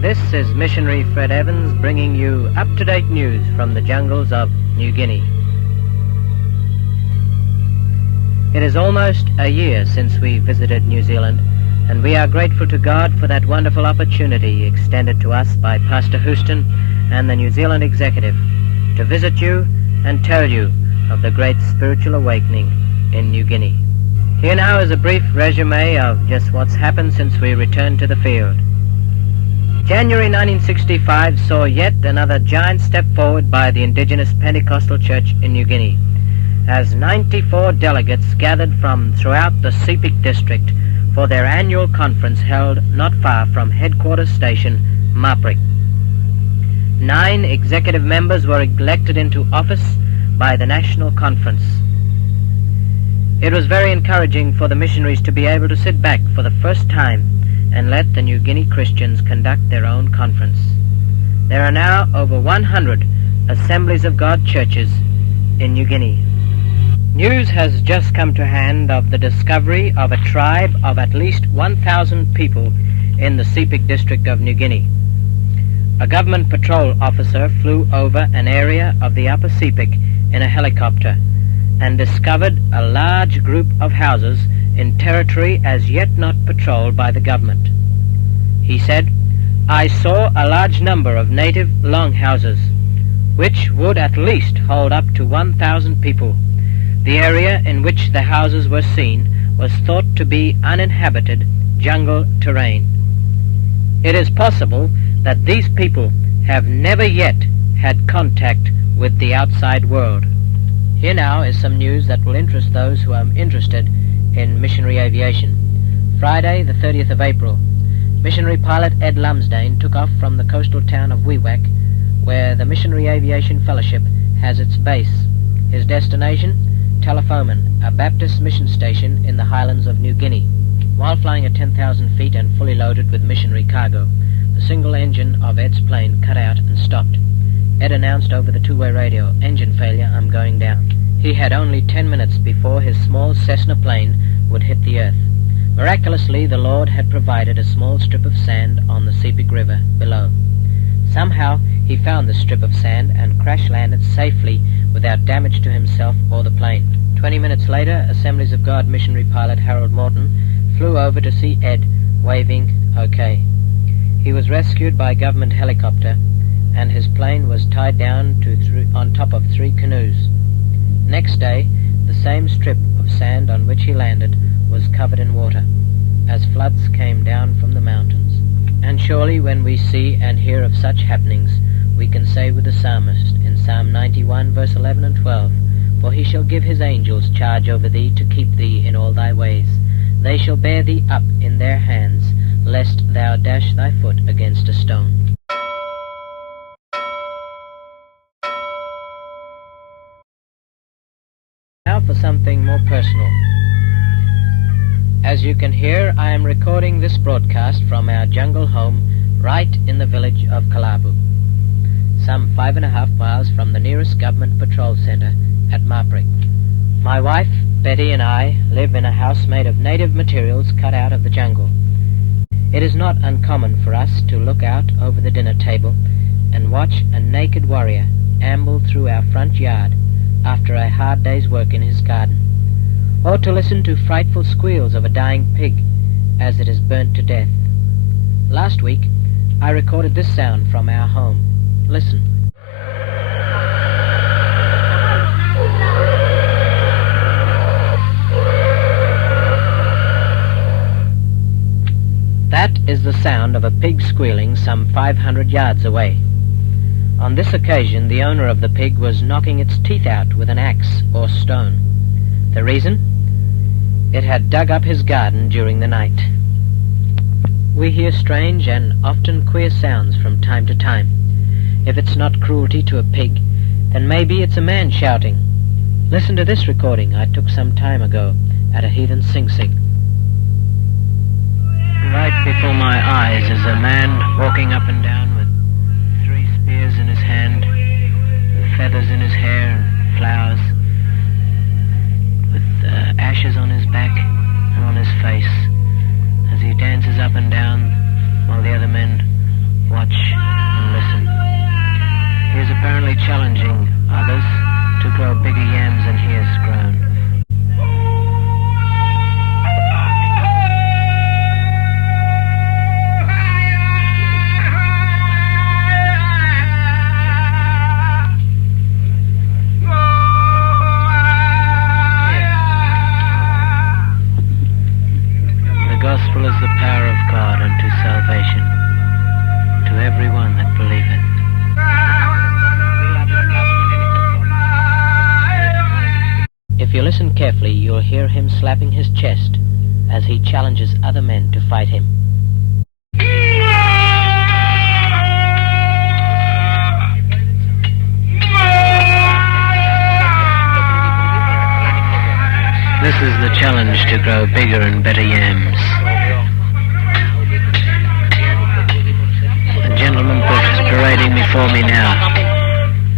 This is missionary Fred Evans bringing you up-to-date news from the jungles of New Guinea. It is almost a year since we visited New Zealand, and we are grateful to God for that wonderful opportunity extended to us by Pastor Houston and the New Zealand executive to visit you and tell you of the great spiritual awakening in New Guinea. Here now is a brief resume of just what's happened since we returned to the field. January 1965 saw yet another giant step forward by the indigenous Pentecostal Church in New Guinea, as 94 delegates gathered from throughout the Sepik district for their annual conference held not far from headquarters station Maprik. 9 executive members were elected into office by the National Conference. It was very encouraging for the missionaries to be able to sit back for the first time and let the New Guinea Christians conduct their own conference. There are now over 100 Assemblies of God churches in New Guinea. News has just come to hand of the discovery of a tribe of at least 1,000 people in the Sepik district of New Guinea. A government patrol officer flew over an area of the Upper Sepik in a helicopter and discovered a large group of houses in territory as yet not patrolled by the government. He said, "I saw a large number of native longhouses, which would at least hold up to 1,000 people. The area in which the houses were seen was thought to be uninhabited jungle terrain. It is possible that these people have never yet had contact with the outside world." Here now is some news that will interest those who are interested in missionary aviation. Friday, the 30th of April, missionary pilot Ed Lumsdane took off from the coastal town of Wewak, where the Missionary Aviation Fellowship has its base. His destination, Telefomin, a Baptist mission station in the highlands of New Guinea. While flying at 10,000 feet and fully loaded with missionary cargo, the single engine of Ed's plane cut out and stopped. Ed announced over the two-way radio, "Engine failure, I'm going down." He had only 10 minutes before his small Cessna plane would hit the earth. Miraculously, the Lord had provided a small strip of sand on the Sepik River below. Somehow, he found the strip of sand and crash-landed safely without damage to himself or the plane. 20 minutes later, Assemblies of God missionary pilot Harold Morton flew over to see Ed, waving "OK." He was rescued by a government helicopter, and his plane was tied down on top of 3 canoes. Next day, the same strip of sand on which he landed was covered in water, as floods came down from the mountains. And surely when we see and hear of such happenings, we can say with the psalmist in Psalm 91, verse 11 and 12, "For he shall give his angels charge over thee to keep thee in all thy ways. They shall bear thee up in their hands, lest thou dash thy foot against a stone." Now for something more personal. As you can hear, I am recording this broadcast from our jungle home right in the village of Kalabu, some 5.5 miles from the nearest government patrol center at Maprik. My wife, Betty, and I live in a house made of native materials cut out of the jungle. It is not uncommon for us to look out over the dinner table and watch a naked warrior amble through our front yard after a hard day's work in his garden, or to listen to frightful squeals of a dying pig as it is burnt to death. Last week, I recorded this sound from our home. Listen. That is the sound of a pig squealing some 500 yards away. On this occasion, the owner of the pig was knocking its teeth out with an axe or stone. The reason? It had dug up his garden during the night. We hear strange and often queer sounds from time to time. If it's not cruelty to a pig, then maybe it's a man shouting. Listen to this recording I took some time ago at a heathen sing-sing. Right before my eyes is a man walking up and down with 3 spears in his hand, with feathers in his hair and flowers, with ashes on his back and on his face, as he dances up and down while the other men watch and listen. He is apparently challenging others to grow bigger yams than he has grown. The gospel is the power of God unto salvation to everyone that believeth. If you listen carefully, you'll hear him slapping his chest as he challenges other men to fight him. This is the challenge to grow bigger and better yams. The gentleman parading before me now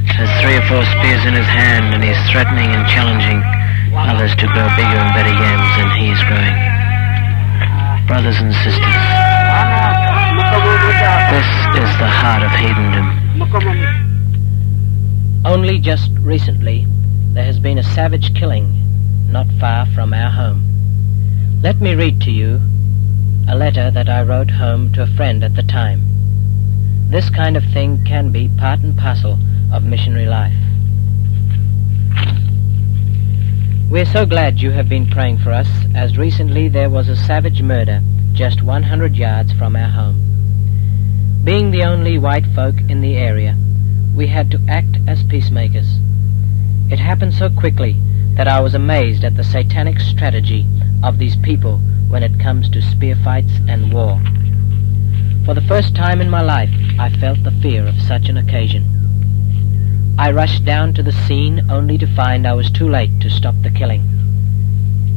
has 3 or 4 spears in his hand, and he's threatening and challenging others to grow bigger and better yams than he is growing. Brothers and sisters, this is the heart of heathendom. Only just recently, there has been a savage killing not far from our home. Let me read to you a letter that I wrote home to a friend at the time. This kind of thing can be part and parcel of missionary life. We're so glad you have been praying for us, as recently there was a savage murder just 100 yards from our home. Being the only white folk in the area, we had to act as peacemakers. It happened so quickly that I was amazed at the satanic strategy of these people when it comes to spear fights and war. For the first time in my life, I felt the fear of such an occasion. I rushed down to the scene only to find I was too late to stop the killing.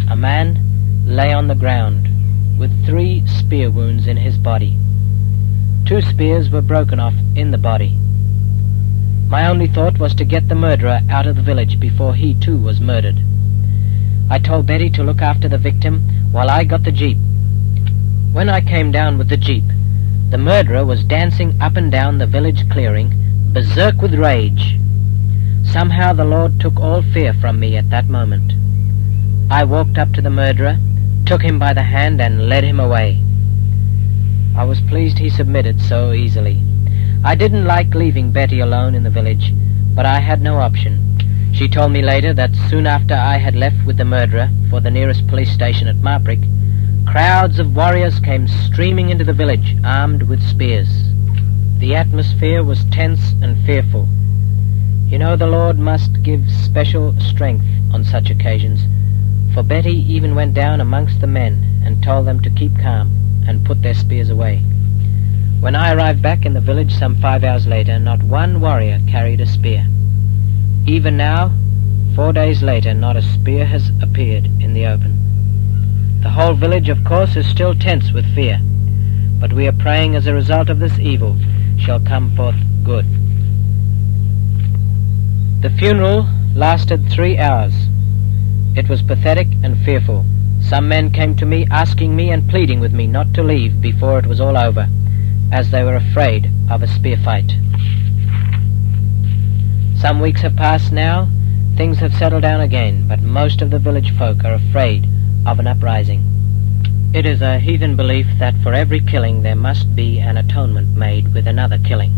A man lay on the ground with 3 spear wounds in his body. 2 spears were broken off in the body. My only thought was to get the murderer out of the village before he too was murdered. I told Betty to look after the victim while I got the jeep. When I came down with the jeep, the murderer was dancing up and down the village clearing, berserk with rage. Somehow the Lord took all fear from me at that moment. I walked up to the murderer, took him by the hand, and led him away. I was pleased he submitted so easily. I didn't like leaving Betty alone in the village, but I had no option. She told me later that soon after I had left with the murderer for the nearest police station at Marprick, crowds of warriors came streaming into the village, armed with spears. The atmosphere was tense and fearful. You know, the Lord must give special strength on such occasions, for Betty even went down amongst the men and told them to keep calm and put their spears away. When I arrived back in the village some 5 hours later, not one warrior carried a spear. Even now, 4 days later, not a spear has appeared in the open. The whole village, of course, is still tense with fear, but we are praying as a result of this evil shall come forth good. The funeral lasted 3 hours. It was pathetic and fearful. Some men came to me asking me and pleading with me not to leave before it was all over, as they were afraid of a spear fight. Some weeks have passed now, things have settled down again, but most of the village folk are afraid of an uprising. It is a heathen belief that for every killing there must be an atonement made with another killing.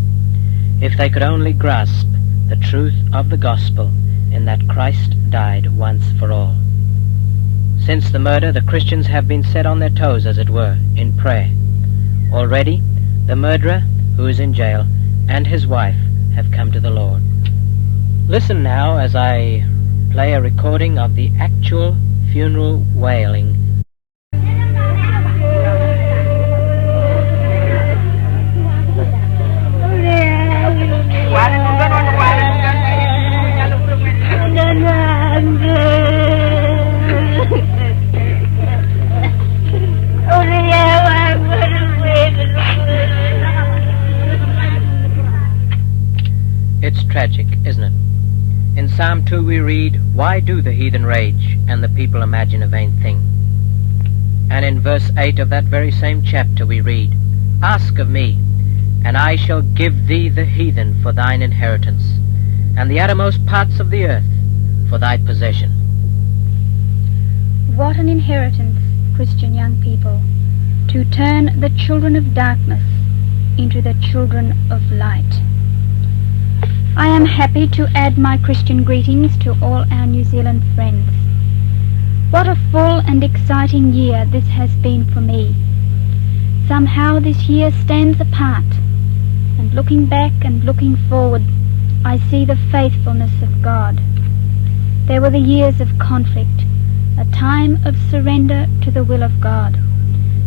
If they could only grasp the truth of the gospel in that Christ died once for all. Since the murder, the Christians have been set on their toes, as it were, in prayer. Already, the murderer, who is in jail, and his wife have come to the Lord. Listen now as I play a recording of the actual funeral wailing. It's tragic, isn't it? In Psalm 2 we read, "Why do the heathen rage, and the people imagine a vain thing?" And in verse 8 of that very same chapter we read, "Ask of me, And I shall give thee the heathen for thine inheritance, and the uttermost parts of the earth for thy possession. What an inheritance, Christian young people, to turn the children of darkness into the children of light. I am happy to add my Christian greetings to all our New Zealand friends. What a full and exciting year this has been for me. Somehow this year stands apart, and looking back and looking forward, I see the faithfulness of God. There were the years of conflict, a time of surrender to the will of God,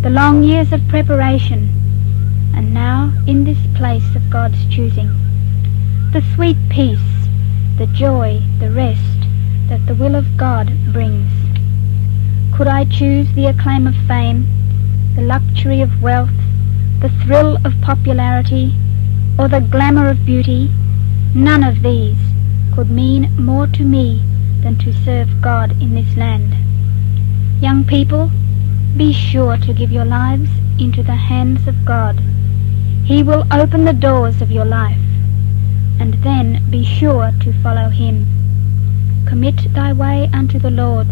the long years of preparation, and now in this place of God's choosing, the sweet peace, the joy, the rest that the will of God brings. Could I choose the acclaim of fame, the luxury of wealth, the thrill of popularity, or the glamour of beauty, none of these could mean more to me than to serve God in this land. Young people, be sure to give your lives into the hands of God. He will open the doors of your life, and then be sure to follow him. Commit thy way unto the Lord.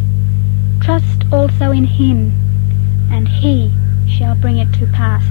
Trust also in him, and he shall bring it to pass.